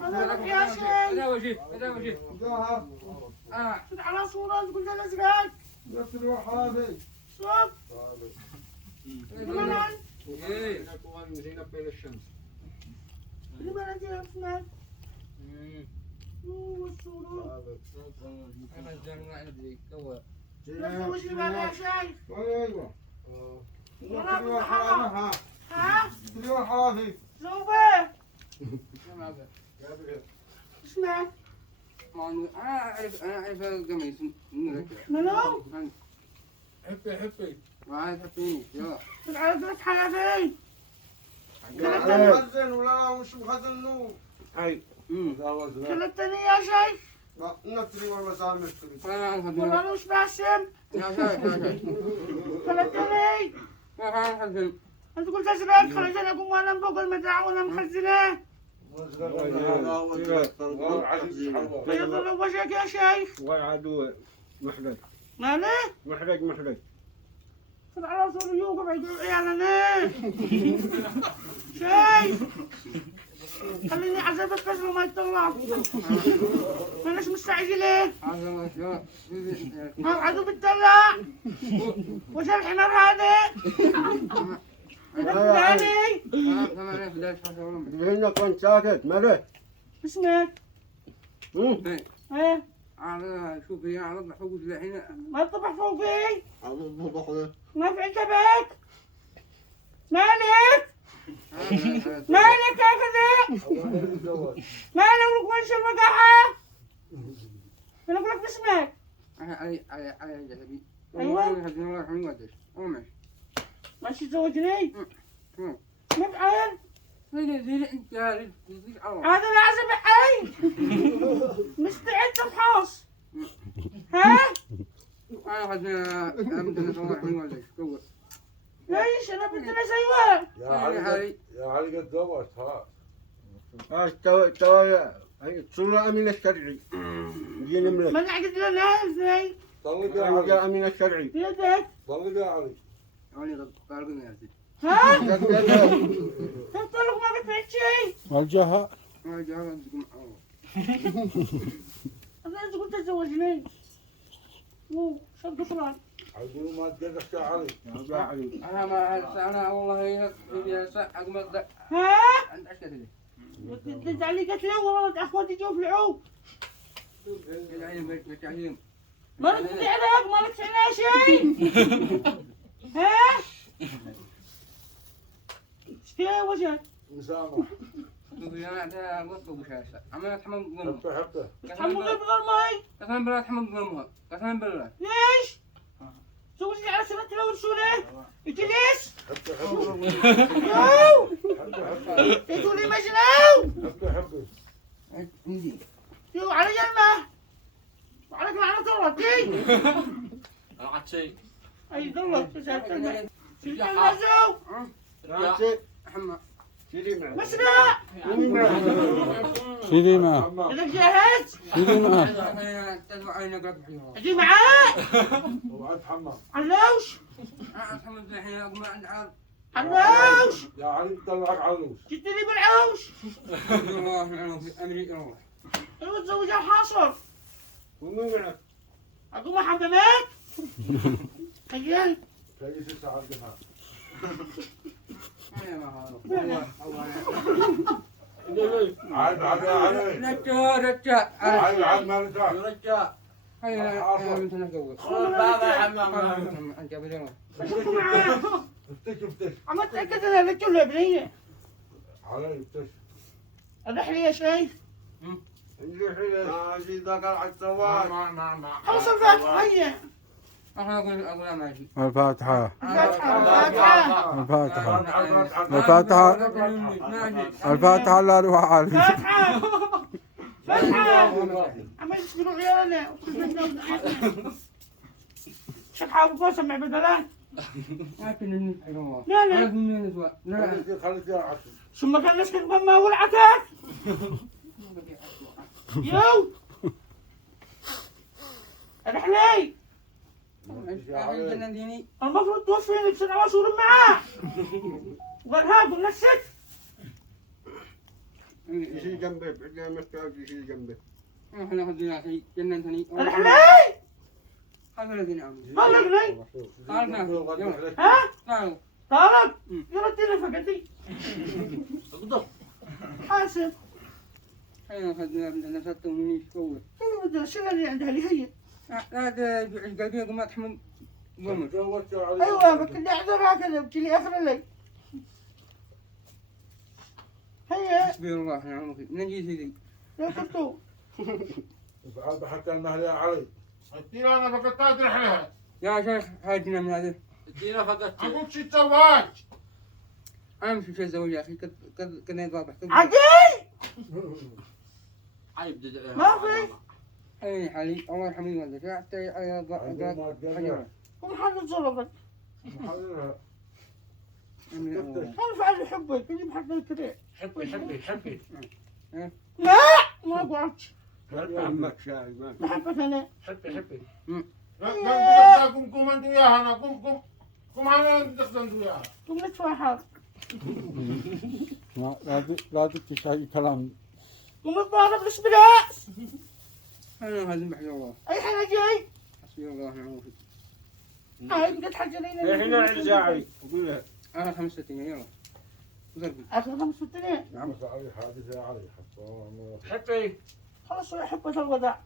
أنا لك يا شيخ. هذا وجه هذا وجه. شد على صورة تقول لنا زقاق. نفس الروح هذه. شوف. لمن؟ إيه. لمن أنت يا فنان؟ والصورة. أنا الجامعة ندري كوا. نفس وش اللي يا شيخ. ايوه. أنا بالحرة. ها؟ الروح هذه. زوبة. ما هذا. اسمع. أنا أعرف القميص منو؟ منو؟ حبي. ما حبيني يلا. شد على درك حياتي. مخزن ولا مش مخزن نو. هاي. كلتني يا شيخ. لا نفسي والله سامح تبي. والله مش باسم. يا شاي. كلتني. ما كان حزن. أنت قلت أسرق خليتني أقوم وأنا فوق المدرعة وأنا مخزنة. يضرب وجهك يا شيخ. والعدو محرج. مالي؟ خذ على صور يوقف عيدوا عيالنا. شيخ. خليني عذبك بس وما يطلع. أنا مستعجلة. عدو بتطلع. وش الحمار هذا؟ ثاني. هنا كنت ساكت ماله. اسمك؟ ايه؟ شوف يا عرض حقوق الحين. ما تطبح فوقي؟ عظم ما في عتبك؟ مالك؟ مالك يا كذا؟ مالك وش الوقاحة؟ أنا أقول لك باسمك. أنا جهبي. أيوة. ماشي تزوجني؟ مبعد؟ هذا لازم عين. مستعد تفحص. ها؟ ليش أنا بدي أسوي؟ يا علي قد دوت ها. تو صورة أمين الشرعي. جينا ملك. من عقد لنا ازاي؟ طلق يا علي. أمين الشرعي. بيدك. طلق يا علي. ها؟ تطلق ما قلت شيء. والجهة أنا أنت قلت تزوجني. مو شد صلاة. عدو ما تقدر يا علي. يا علي. أنا والله أقوم ها؟ عند أشكال انت علي قتله والله اخواتي جو في العوب. ما لك تعرف ما لك تعرف شيء. ها؟ ايش فيها وجهك؟ مسامح. حبه. تحمل بغير ماي. قسما بالله تحمل بغير قسما بالله. ليش؟ زوجتي على سنة لو رسوله. اجلس. يو. تقولي مجنون. حبه. يو على جنبه. وعليك لعنة الله تي. عاد شيء. اي ضلك تسافر. شيل المزو. محمد. مسرع. سيدي ما اذا جاهز. سيدي ما اجي معاه. وعد حمام. علوش. محمد الحين أقوم عند عرض. علوش. يا علي طلعك علوش. جبت لي بالعوش. أمريكا. ايوه تزوج الحاصر. ومن معك؟ اقوم حمامات. خيال. تلاقي 6 ساعات دماغ. عاد يا علي. رجع. عاد ما رجع. رجع. هيا بنت نقول. بابا حمام. أنت أبدا. افتش. عم اتاكد ان هذا كله بنيه. علي افتش. الرحله يا شيخ. اللي حيل. جي ذاك على السواق. ما. خلص الفاتحه هيا. أنا أقول ماشي. الفاتحة الفاتحه. الفاتحة الفاتحة لا روح علي. فاتحه. عم يسمعوا عيالنا. شبحه ابو سمع بدلان. لكن لا خليك يا عشر. ثم كان نسكت بما ولعتك. يو. الرحلي. المفروض توفيني بسرعة وصور معاه. وقال ها قلنا الست. يجي جنبي بعدين محتاج يجي جنبي. احنا خذينا شيء جننتني. الحلي هذا الذي نعم. طلقني ها تعالوا. طارق يلا اديني فقدي اقدر. حاسب احنا خذينا بدنا نسطو مني شوي. انا بدي الشغل اللي عندها لي هي هذا قلبي ما تحمل قمر. ايوه بدي احضر هكذا بتجي اخر الليل هي حسبي الله ونعم الوكيل. نجي سيدي. يا كرتو بعد حتى المهل يا علي. ادينا انا فقدت رحلها. يا شيخ هاجنا من هذا. ادينا فقط. اقول شي الزواج. انا مش في الزواج يا اخي كنا يضابح. عقيل حي بدي. ما في. اي حالي الله يرحمه والدك حتى حجر. قوم حل ظلمك محللها. خلف على حبك يجيب حق الكريم حبي. لا ما قعدت عمك شاي ما. بحبك انا حبي. قوم انت وياها انا قوم انا ندخل انت وياها. قوم نتفاحر لا تكتشف كلام. قوم نتضارب الاسبلاس انا هذا بحي الله. اي حاجه جاي حسبي الله ونعم الوكيل. هاي قد حجرين هنا الجاعي قول له. انا 65 يلا. زرقي. اخر 65 نعم. علي حادث يا علي حطوه. حبي. خلاص يا حبة الوداع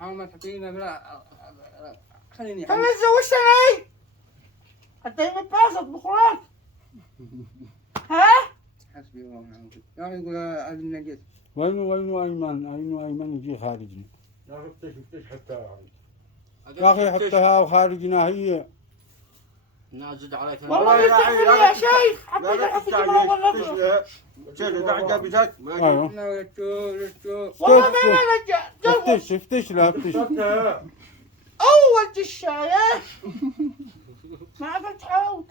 حاول ما تحكينا بلا خليني خليني اتزوجتني حتى يمت باسط بخوراك ها حسبي الله ونعم الوكيل. يا اخي يقول هذا من الجيش. وين ايمن يجي خارجنا. يا اخي فتش حتى يا اخي حتى ها خارجنا هي. نازل عليك. والله يستحمل يا شيخ حبيت الحب يجيب اول نظرة شيخ قاعد قبل ذاك ما ايوه. لا يتشو. والله ما انا فتش لا فتش. اول جشاية ما عقلت حاول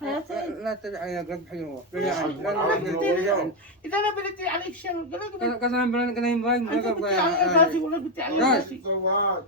حياتي لا تدعي يا قلب حي الله. اذا انا بدي عليك شيء قسما بالله كنا يبغى انت بدي على ذاتي ولا بدي على ذاتي زواج.